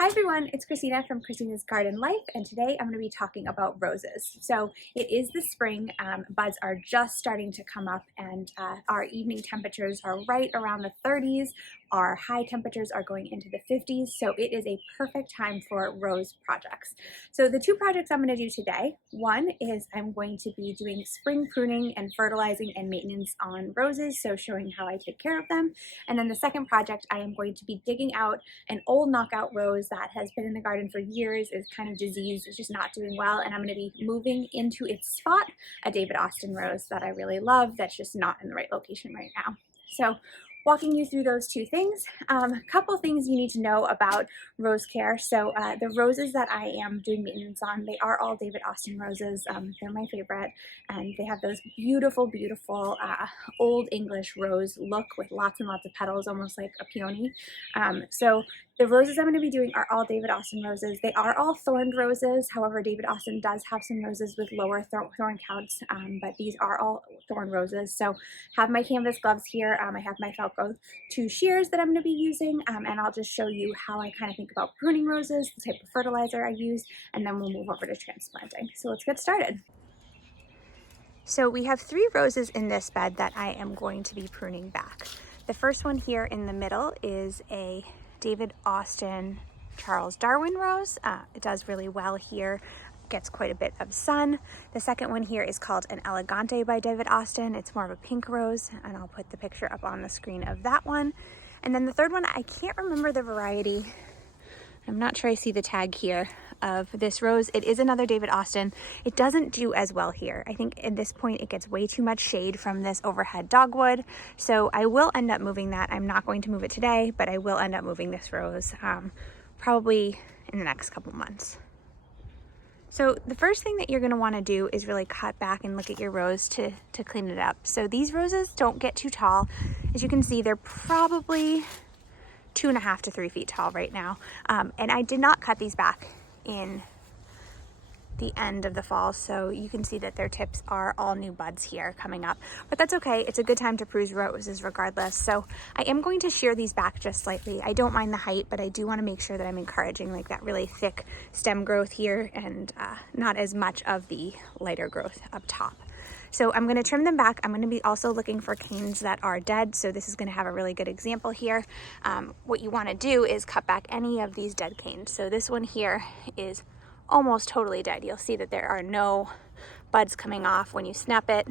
Hi everyone, it's Christina from Christina's Garden Life, and today I'm going to be talking about roses. So it is the spring, buds are just starting to come up, and our evening temperatures are right around the 30s. Our high temperatures are going into the 50s, so it is a perfect time for rose projects. So the two projects I'm going to do today, one is I'm going to be doing spring pruning and fertilizing and maintenance on roses, so showing how I take care of them. And then the second project, I am going to be digging out an old knockout rose that has been in the garden for years, is kind of diseased, is just not doing well, and I'm going to be moving into its spot a David Austin rose that I really love that's just not in the right location right now. So walking you through those two things, a couple things you need to know about rose care. So the roses that I am doing maintenance on, they are all David Austin roses. They're my favorite, and they have those beautiful, beautiful old English rose look with lots and lots of petals, almost like a peony. So the roses I'm going to be doing are all David Austin roses. They are all thorned roses. However, David Austin does have some roses with lower thorn counts, but these are all thorn roses. So have my canvas gloves here. I have my Falco 2 shears that I'm going to be using, and I'll just show you how I kind of think about pruning roses, the type of fertilizer I use, and then we'll move over to transplanting. So let's get started. So we have 3 roses in this bed that I am going to be pruning back. The first one here in the middle is a David Austin Charles Darwin rose. It does really well here, gets quite a bit of sun. The second one here is called an Elegante by David Austin. It's more of a pink rose, and I'll put the picture up on the screen of that one. And then the third one, I can't remember the variety. I'm not sure I see the tag here of this rose. It is another David Austin. It doesn't do as well here. I think at this point it gets way too much shade from this overhead dogwood. So I will end up moving that. I'm not going to move it today, but I will end up moving this rose probably in the next couple months. So the first thing that you're going to want to do is really cut back and look at your rose to clean it up. So these roses don't get too tall. As you can see, they're probably 2.5 to 3 feet tall right now. And I did not cut these back in the end of the fall, so you can see that their tips are all new buds here coming up, but that's okay. It's a good time to prune roses regardless. So I am going to shear these back just slightly. I don't mind the height, but I do want to make sure that I'm encouraging like that really thick stem growth here and not as much of the lighter growth up top. So I'm going to trim them back. I'm going to be also looking for canes that are dead. So this is going to have a really good example here. What you want to do is cut back any of these dead canes. So this one here is almost totally dead. You'll see that there are no buds coming off when you snap it,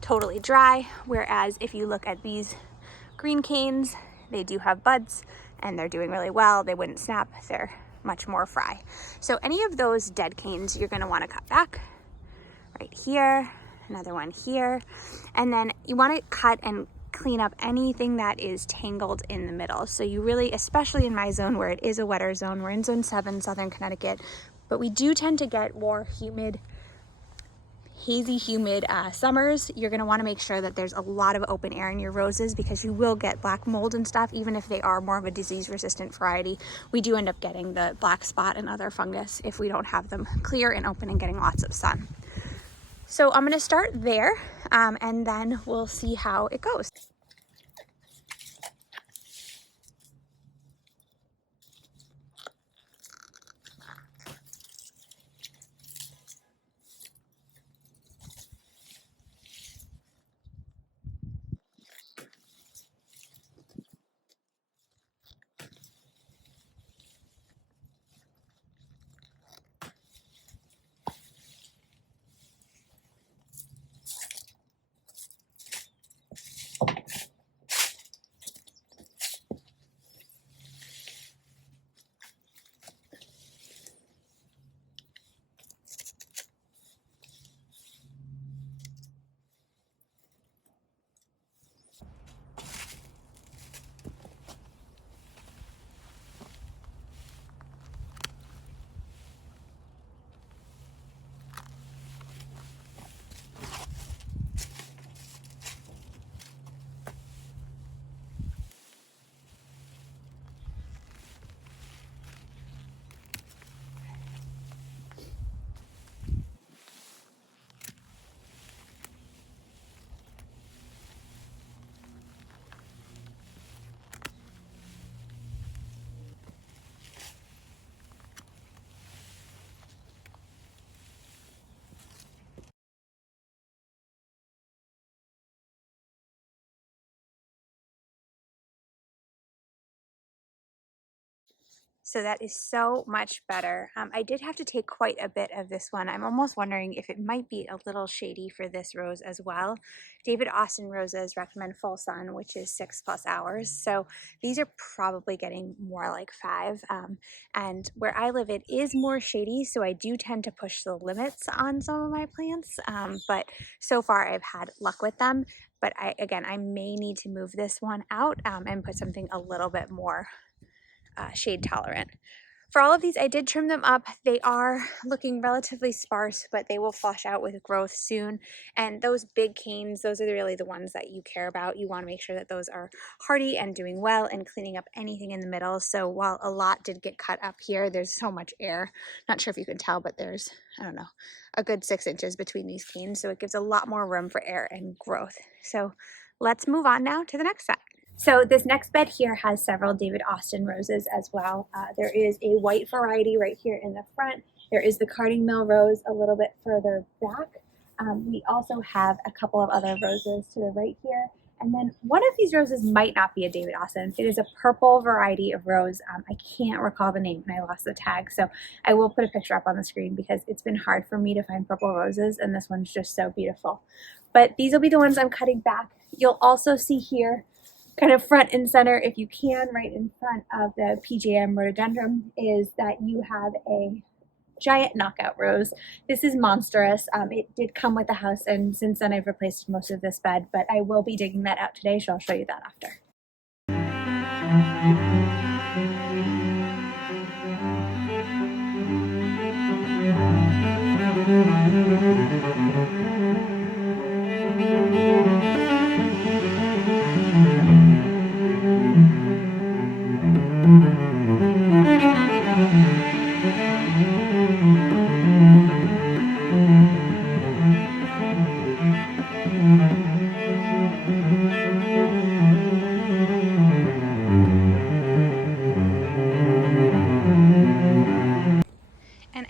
totally dry. Whereas if you look at these green canes, they do have buds and they're doing really well. They wouldn't snap. They're much more fry. So any of those dead canes, you're going to want to cut back right here. Another one here, and then you want to cut and clean up anything that is tangled in the middle. So you really, especially in my zone where it is a wetter zone, we're in zone 7, Southern Connecticut, but we do tend to get more humid, hazy humid summers. You're going to want to make sure that there's a lot of open air in your roses because you will get black mold and stuff. Even if they are more of a disease resistant variety, we do end up getting the black spot and other fungus if we don't have them clear and open and getting lots of sun. So I'm going to start there, and then we'll see how it goes. So that is so much better. I did have to take quite a bit of this one. I'm almost wondering if it might be a little shady for this rose as well. David Austin roses recommend full sun, which is 6+ hours. So these are probably getting more like 5. And where I live, it is more shady. So I do tend to push the limits on some of my plants. But so far I've had luck with them. But I may need to move this one out and put something a little bit more shade tolerant. For all of these, I did trim them up. They are looking relatively sparse, but they will flush out with growth soon. And those big canes, those are really the ones that you care about. You want to make sure that those are hardy and doing well and cleaning up anything in the middle. So while a lot did get cut up here, there's so much air. Not sure if you can tell, but there's, I don't know, a good 6 inches between these canes. So it gives a lot more room for air and growth. So let's move on now to the next set. So this next bed here has several David Austin roses as well. There is a white variety right here in the front. There is the carding mill rose a little bit further back. We also have a couple of other roses to the right here. And then one of these roses might not be a David Austin. It is a purple variety of rose. I can't recall the name and I lost the tag. So I will put a picture up on the screen because it's been hard for me to find purple roses and this one's just so beautiful. But these will be the ones I'm cutting back. You'll also see here kind of front and center, if you can, right in front of the PJM rhododendron, is that you have a giant knockout rose. This is monstrous. It did come with the house, and since then I've replaced most of this bed, but I will be digging that out today, so I'll show you that after.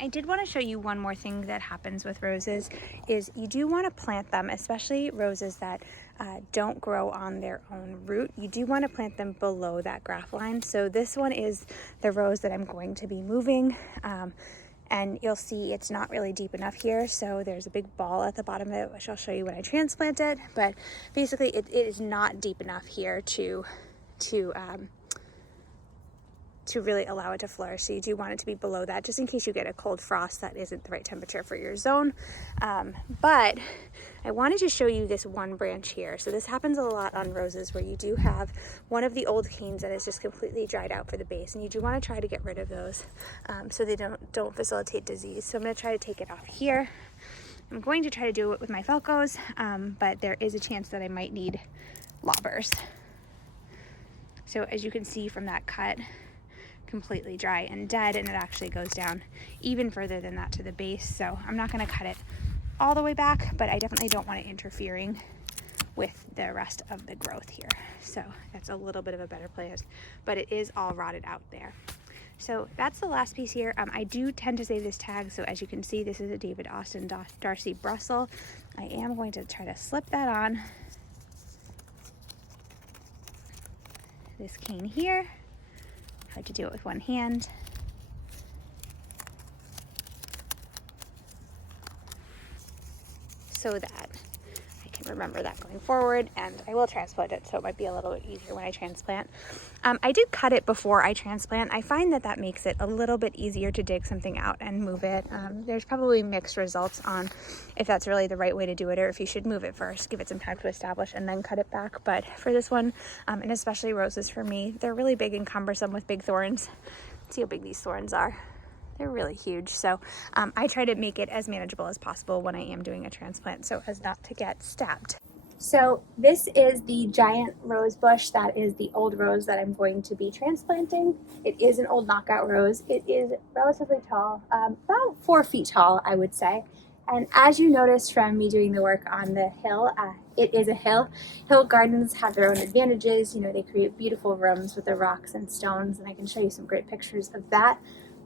I did want to show you one more thing that happens with roses is you do want to plant them, especially roses that don't grow on their own root. You do want to plant them below that graft line. So this one is the rose that I'm going to be moving. And you'll see it's not really deep enough here. So there's a big ball at the bottom of it, which I'll show you when I transplant it. But basically it is not deep enough here to really allow it to flourish. So you do want it to be below that, just in case you get a cold frost that isn't the right temperature for your zone. But I wanted to show you this one branch here. So this happens a lot on roses where you do have one of the old canes that is just completely dried out for the base, and you do want to try to get rid of those so they don't facilitate disease. So I'm going to try to take it off here. I'm going to try to do it with my Felcos, but there is a chance that I might need lobbers. So as you can see from that cut, completely dry and dead, and it actually goes down even further than that to the base. So I'm not going to cut it all the way back, but I definitely don't want it interfering with the rest of the growth here. So that's a little bit of a better plan, but it is all rotted out there. So that's the last piece here. I do tend to save this tag. So as you can see, this is a David Austin Darcy Brussels. I am going to try to slip that on this cane here. I like to do it with one hand. So that I can remember that going forward, and I will transplant it, so it might be a little bit easier when I transplant. I did cut it before I transplant. I find that that makes it a little bit easier to dig something out and move it. There's probably mixed results on if that's really the right way to do it, or if you should move it first, give it some time to establish, and then cut it back. But for this one, and especially roses for me, they're really big and cumbersome with big thorns. See how big these thorns are. They're really huge. So I try to make it as manageable as possible when I am doing a transplant so as not to get stabbed. So this is the giant rose bush. That is the old rose that I'm going to be transplanting. It is an old knockout rose. It is relatively tall, about 4 feet tall, I would say. And as you noticed from me doing the work on the hill, it is a hill. Hill gardens have their own advantages. You know, they create beautiful rooms with the rocks and stones, and I can show you some great pictures of that.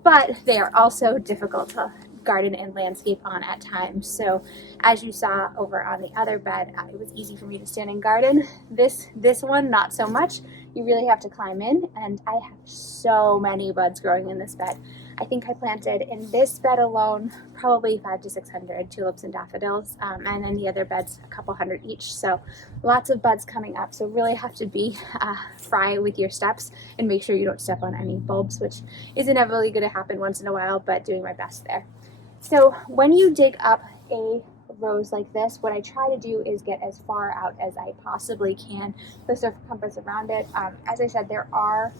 But they are also difficult to garden and landscape on at times. So as you saw over on the other bed, it was easy for me to stand and garden. This one, not so much. you really have to climb in, and I have so many buds growing in this bed. I think I planted in this bed alone probably 500 to 600 tulips and daffodils, and in the other beds a couple hundred each. So lots of buds coming up. So really have to be spry with your steps and make sure you don't step on any bulbs, which is inevitably going to happen once in a while, but doing my best there. So when you dig up a rose like this, what I try to do is get as far out as I possibly can, the circumference around it. As I said, there are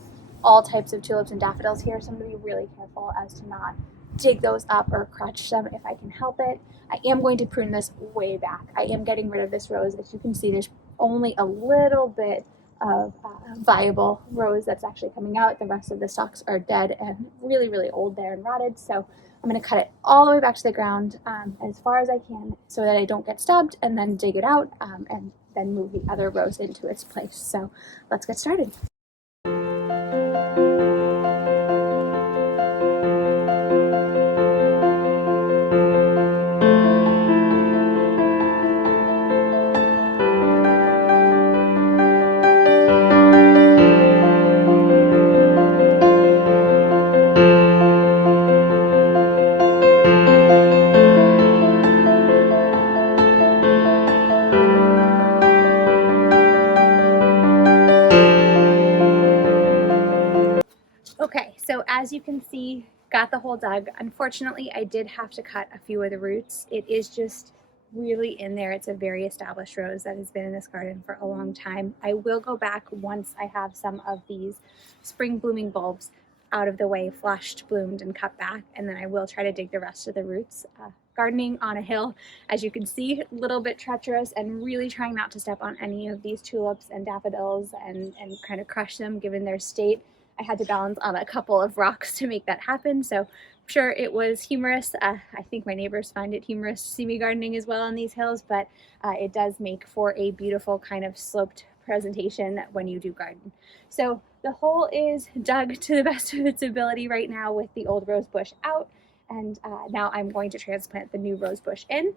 all types of tulips and daffodils here, so I'm going to be really careful as to not dig those up or crutch them if I can help it. I am going to prune this way back. I am getting rid of this rose. As you can see, there's only a little bit of viable rose that's actually coming out. The rest of the stalks are dead and really, really old there and rotted. So I'm going to cut it all the way back to the ground as far as I can so that I don't get stubbed, and then dig it out and then move the other rose into its place. So let's get started. Okay, so as you can see, got the hole dug. Unfortunately, I did have to cut a few of the roots. It is just really in there. It's a very established rose that has been in this garden for a long time. I will go back once I have some of these spring blooming bulbs out of the way, flushed, bloomed, and cut back, and then I will try to dig the rest of the roots. Gardening on a hill, as you can see, a little bit treacherous, and really trying not to step on any of these tulips and daffodils and kind of crush them given their state. I had to balance on a couple of rocks to make that happen, so I'm sure it was humorous. I think my neighbors find it humorous to see me gardening as well on these hills, but it does make for a beautiful kind of sloped presentation when you do garden. So the hole is dug to the best of its ability right now with the old rose bush out, and now I'm going to transplant the new rose bush in.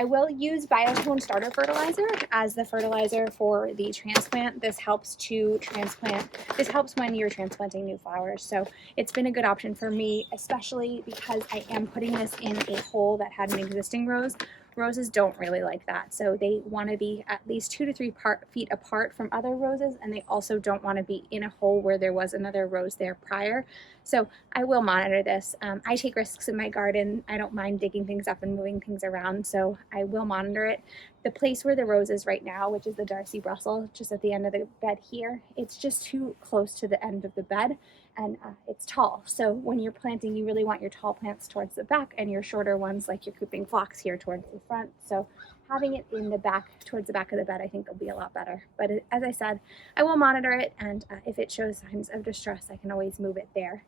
I will use Biotone starter fertilizer as the fertilizer for the transplant. This helps to transplant, this helps when you're transplanting new flowers. So it's been a good option for me, especially because I am putting this in a hole that had an existing rose. Roses don't really like that. So they want to be at least 2 to 3 feet apart from other roses, and they also don't want to be in a hole where there was another rose there prior. So I will monitor this. I take risks in my garden. I don't mind digging things up and moving things around, so I will monitor it. The place where the rose is right now, which is the Darcy Brussels, just at the end of the bed here, it's just too close to the end of the bed, and it's tall. So when you're planting, you really want your tall plants towards the back and your shorter ones, like your creeping phlox, here towards the front. So having it in the back, towards the back of the bed, I think will be a lot better. But as I said, I will monitor it, and if it shows signs of distress, I can always move it there.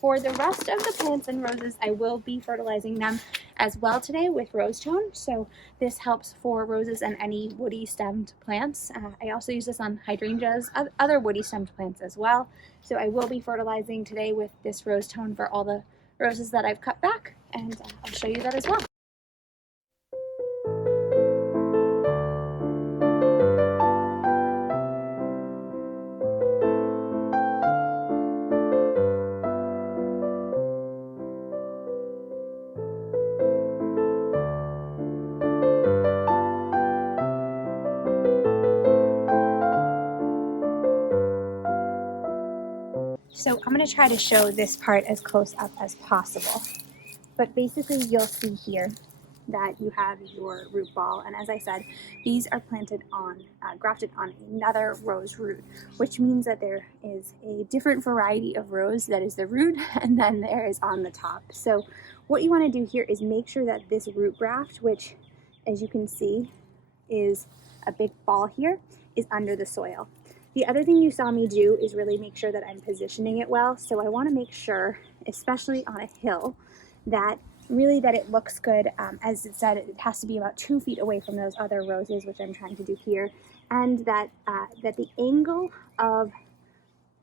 For the rest of the plants and roses, I will be fertilizing them as well today with rose tone. So this helps for roses and any woody stemmed plants. I also use this on hydrangeas, other woody stemmed plants as well. So I will be fertilizing today with this rose tone for all the roses that I've cut back, and I'll show you that as well. So I'm going to try to show this part as close up as possible. But basically you'll see here that you have your root ball, and as I said, these are planted on, grafted on another rose root, which means that there is a different variety of rose that is the root, and then there is on the top. So what you want to do here is make sure that this root graft, which as you can see is a big ball here, is under the soil. The other thing you saw me do is really make sure that I'm positioning it well. So I want to make sure, especially on a hill, that it looks good. As it said, it has to be about 2 feet away from those other roses, which I'm trying to do here, and that the angle of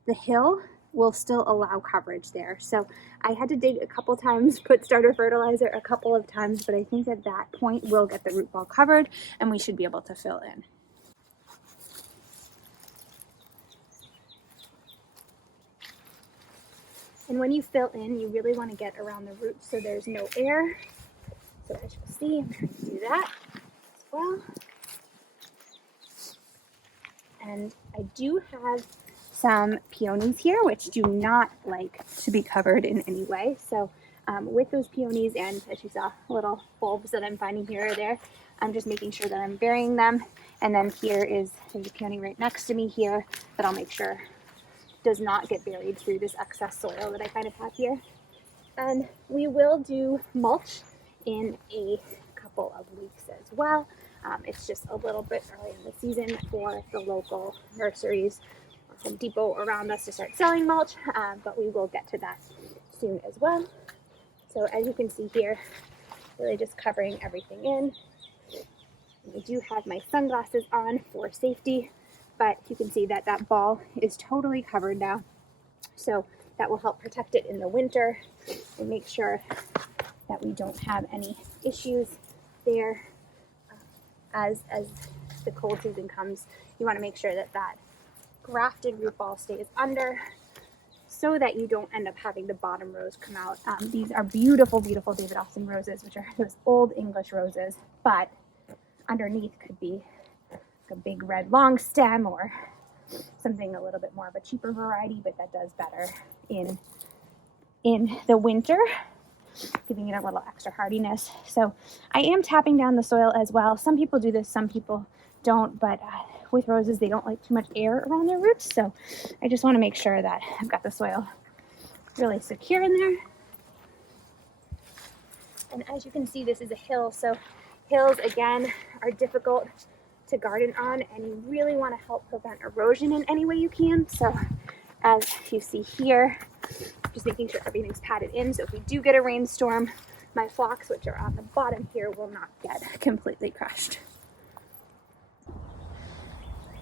the hill will still allow coverage there. So I had to dig a couple times, put starter fertilizer a couple of times, but I think at that point we'll get the root ball covered and we should be able to fill in. And when you fill in, you really want to get around the roots so there's no air. So as you'll see, I'm trying to do that as well. And I do have some peonies here, which do not like to be covered in any way. So with those peonies, and as you saw, little bulbs that I'm finding here or there, I'm just making sure that I'm burying them. And then there's a peony right next to me here that I'll make sure does not get buried through this excess soil that I kind of have here. And we will do mulch in a couple of weeks as well. It's just a little bit early in the season for the local nurseries or Home Depot around us to start selling mulch, but we will get to that soon as well. So as you can see here, really just covering everything in. I do have my sunglasses on for safety, but you can see that that ball is totally covered now. So that will help protect it in the winter and make sure that we don't have any issues there. As the cold season comes, you want to make sure that that grafted root ball stays under so that you don't end up having the bottom rows come out. These are beautiful, beautiful David Austin roses, which are those old English roses, but underneath could be like a big red long stem or something a little bit more of a cheaper variety, but that does better in the winter, giving it a little extra hardiness. So I am tapping down the soil as well. Some people do this, some people don't, but with roses, they don't like too much air around their roots. So I just want to make sure that I've got the soil really secure in there. And as you can see, this is a hill. So hills, again, are difficult to garden on, and you really want to help prevent erosion in any way you can. So as you see here, just making sure everything's padded in, so if we do get a rainstorm, my phlox, which are on the bottom here, will not get completely crushed.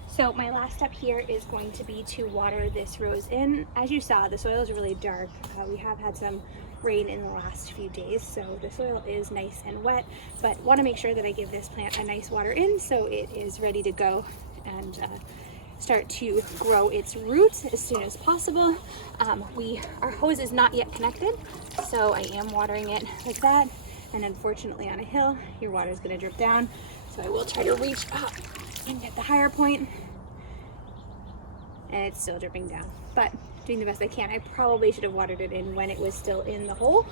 So my last step here is going to be to water this rose in. As you saw, the soil is really dark. We have had some rain in the last few days, so the soil is nice and wet, but want to make sure that I give this plant a nice water in so it is ready to go and start to grow its roots as soon as possible. Our hose is not yet connected, so I am watering it like that, and unfortunately on a hill your water is going to drip down, so I will try to reach up and get the higher point, and it's still dripping down, but doing the best I can. I probably should have watered it in when it was still in the hole,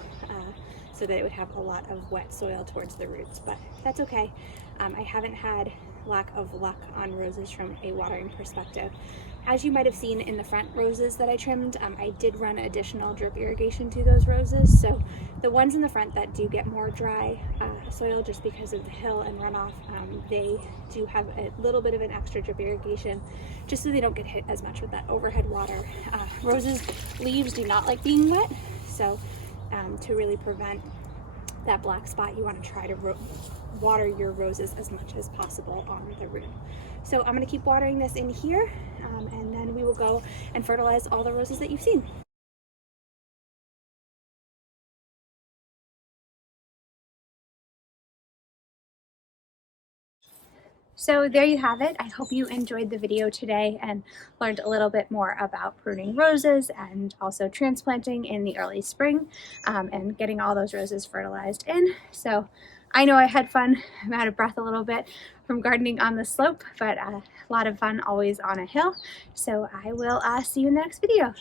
so that it would have a lot of wet soil towards the roots, but that's okay. I haven't had lack of luck on roses from a watering perspective. As you might have seen in the front roses that I trimmed, I did run additional drip irrigation to those roses, so the ones in the front that do get more dry soil just because of the hill and runoff, they do have a little bit of an extra drip irrigation just so they don't get hit as much with that overhead water. Roses leaves do not like being wet, so to really prevent that black spot, you want to try to water your roses as much as possible on the root. So I'm going to keep watering this in here, and then we will go and fertilize all the roses that you've seen. So there you have it. I hope you enjoyed the video today and learned a little bit more about pruning roses and also transplanting in the early spring, and getting all those roses fertilized in. So I know I had fun. I'm out of breath a little bit from gardening on the slope, but a lot of fun always on a hill. So I will see you in the next video.